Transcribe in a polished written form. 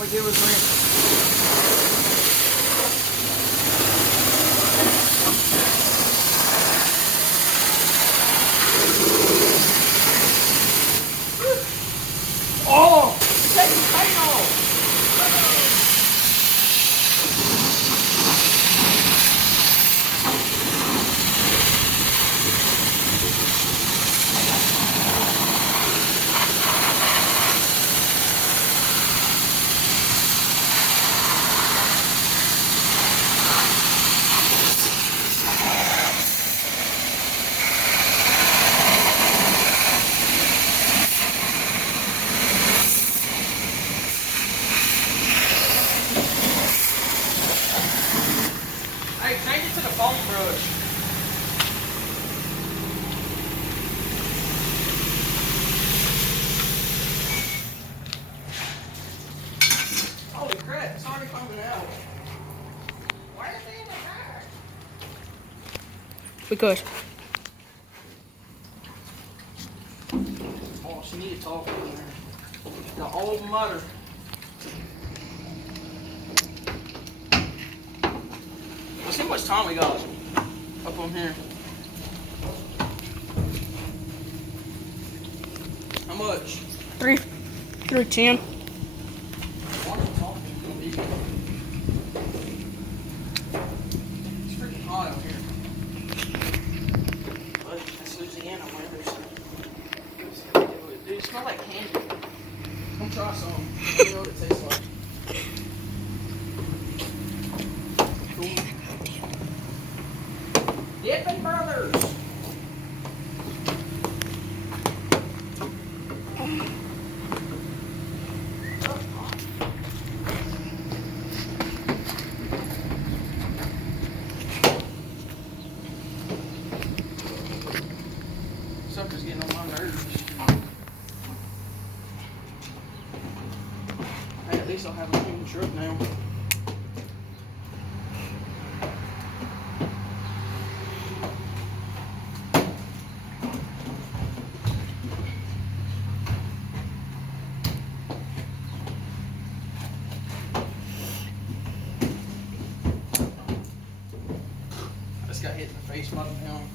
all we did was rinse. Oh, it's taking paint off. Hey, change it to the foam brush. Holy crap, it's already coming out. Why is it in the back? Because Oh, she need to talk in there. The old mother. Let's see how much time we got up on here. How much? 310. Why are you talking? It's freaking hot out here. But that's Louisiana weather, so. Dude, it smells like candy. Come try some. Let me know what it tastes like. Cool. Dippin' Brothers. Sucker's getting on my nerves. Hey, at least I'll have a clean truck now. I just got hit in the face by the pound.